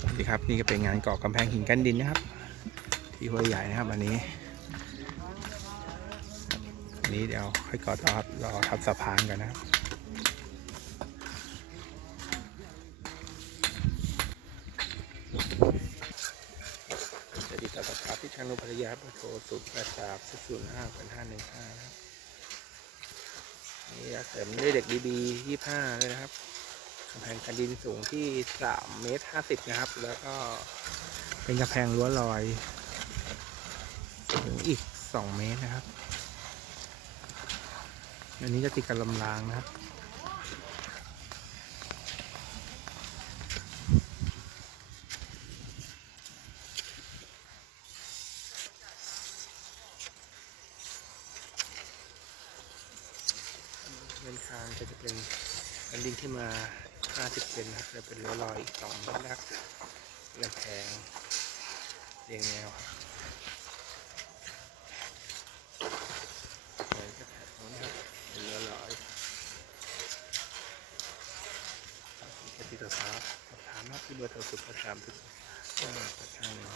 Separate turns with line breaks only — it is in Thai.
สวัสดีครับนี่ก็เป็นงานก่อกำแพงหินกันดินนะครับ ที่ห้วยใหญ่นะครับอันนี้อันนี้เดี๋ยวค่อยก่อต่อครับรอทำสะพานกันนะครับจะติดต่อสอบถามที่ช่างนุภรรยาเบอร์โทรศูนย์แปดสามศูนย์ห้าเป็นห้าหนึ่งห้าครับนี่เสริมด้วยเด็กดีๆยี่ห้าเลยนะครับ กำแพงกันดินสูงที่สามเมตรห้าสิบนะครับ แล้วก็เป็นกำแพงรั้วลอยสูงอีกสองเมตรนะครับ อันนี้จะติดกับลำรางนะครับเดินทางจะเป็นอันดินที่มา 50เซนนะครับจะเป็นรั้วลอยอีกสองนะครับกำแพงเรียงแนวเลยก็แถบนู้นครับเป็นรั้วลอยแค่ที่ตัวสาสอบถามนะครับที่เบอร์โทรศูนย์ประจำทุกประจำหนึ่ง